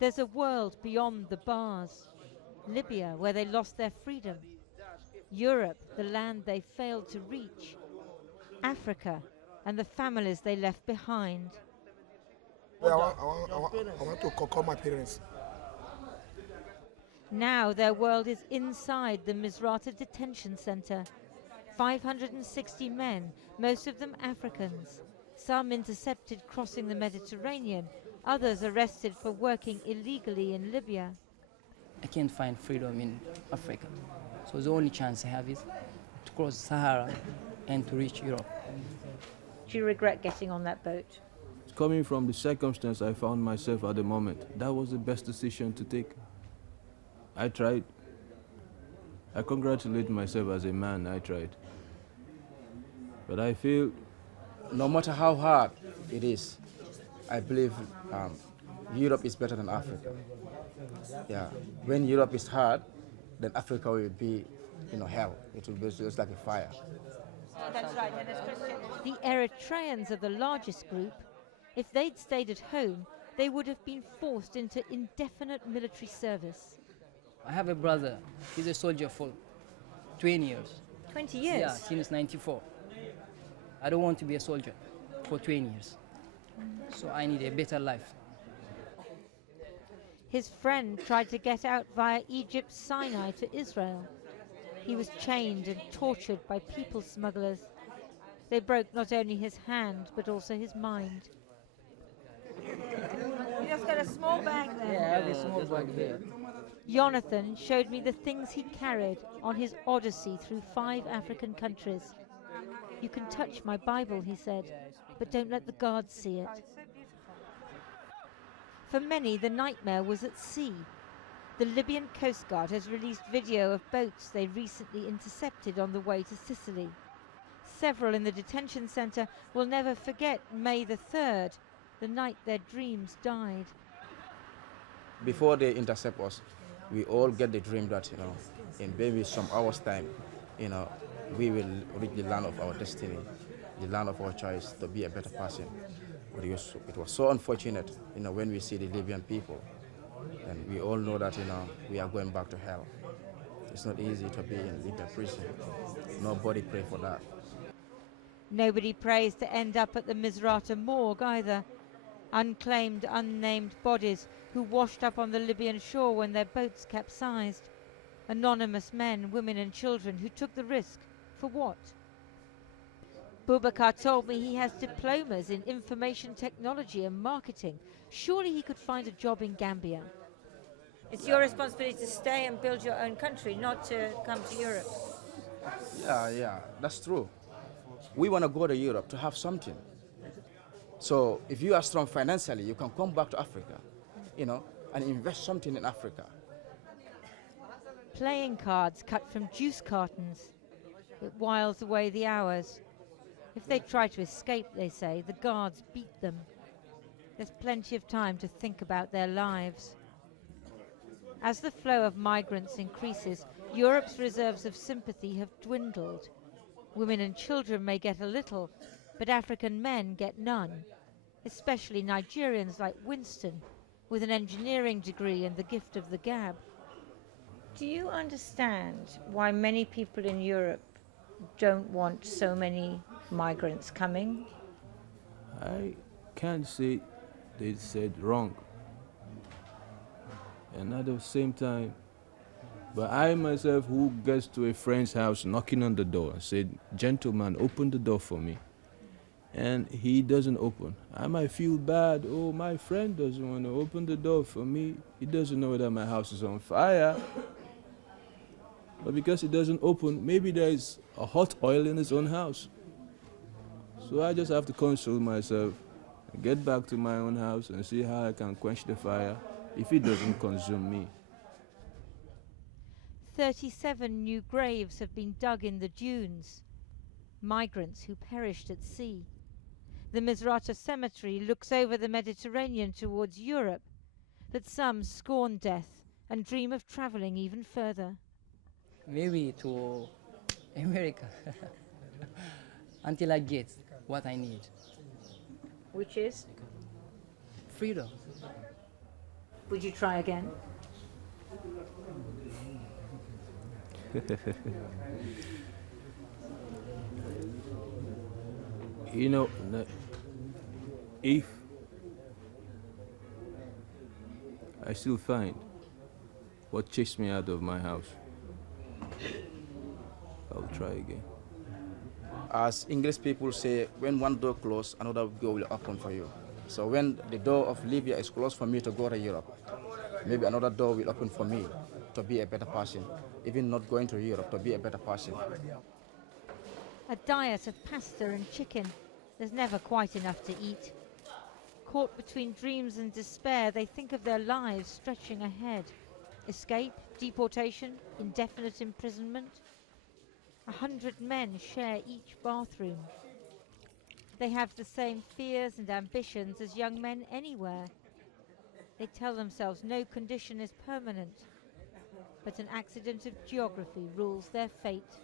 There's a world beyond the bars. Libya, where they lost their freedom. Europe, the land they failed to reach. Africa, and the families they left behind. Yeah, I want to call my parents. Now their world is inside the Misrata detention center. 560 men, most of them Africans. Some intercepted crossing the Mediterranean, others arrested for working illegally in Libya. I can't find freedom in Africa. So the only chance I have is to cross Sahara and to reach Europe. Do you regret getting on that boat? Coming from the circumstance I found myself at the moment, that was the best decision to take. I tried. I congratulate myself as a man, I tried. But I feel no matter how hard it is, I believe Europe is better than Africa. Yeah, when Europe is hard, then Africa will be, hell. It will be just like a fire. That's right, and as Christians. The Eritreans are the largest group. If they'd stayed at home, they would have been forced into indefinite military service. I have a brother. He's a soldier for 20 years. 20 years? Yeah, since 94. I don't want to be a soldier for 20 years. So I need a better life. His friend tried to get out via Egypt's Sinai to Israel. He was chained and tortured by people smugglers. They broke not only his hand, but also his mind. You just got a small bag there. Yeah, I have a small bag there. Jonathan showed me the things he carried on his odyssey through 5 African countries. You can touch my Bible, he said, but don't let the guards see it. For many, the nightmare was at sea. The Libyan Coast Guard has released video of boats they recently intercepted on the way to Sicily. Several in the detention centre will never forget May the 3rd, the night their dreams died. Before they intercept us, we all get the dream that, in maybe some hours' time, we will reach the land of our destiny, the land of our choice, to be a better person. But it was so unfortunate, when we see the Libyan people, and we all know that, we are going back to hell. It's not easy to be in Libya prison. Nobody pray for that. Nobody prays to end up at the Misrata morgue either. Unclaimed, unnamed bodies who washed up on the Libyan shore when their boats capsized. Anonymous men, women and children who took the risk. For what? Boubacar told me he has diplomas in information technology and marketing. Surely he could find a job in Gambia. It's your responsibility to stay and build your own country, not to come to Europe. Yeah, that's true. We want to go to Europe to have something. So if you are strong financially, you can come back to Africa, and invest something in Africa. Playing cards cut from juice cartons. It whiles away the hours. If they try to escape, they say, the guards beat them. There's plenty of time to think about their lives. As the flow of migrants increases, Europe's reserves of sympathy have dwindled. Women and children may get a little, but African men get none, especially Nigerians like Winston, with an engineering degree and the gift of the gab. Do you understand why many people in Europe don't want so many migrants coming? I can't say they said wrong. And at the same time, but I myself, who gets to a friend's house knocking on the door and said, "Gentleman, open the door for me," and he doesn't open, I might feel bad. Oh, my friend doesn't want to open the door for me. He doesn't know that my house is on fire. But because he doesn't open, maybe there is a hot oil in his own house. So I just have to console myself and get back to my own house and see how I can quench the fire if it doesn't consume me. 37 new graves have been dug in the dunes. Migrants who perished at sea. The Misrata cemetery looks over the Mediterranean towards Europe, but some scorn death and dream of travelling even further. Maybe to America until I get what I need. Which is? Freedom. Would you try again? You know, if I still find what chased me out of my house, I'll try again. As English people say, when one door closes, another door will open for you. So when the door of Libya is closed for me to go to Europe, maybe another door will open for me to be a better person, even not going to Europe, to be a better person. A diet of pasta and chicken. There's never quite enough to eat. Caught between dreams and despair, they think of their lives stretching ahead. Escape, deportation, indefinite imprisonment. 100 men share each bathroom. They have the same fears and ambitions as young men anywhere. They tell themselves no condition is permanent, but an accident of geography rules their fate.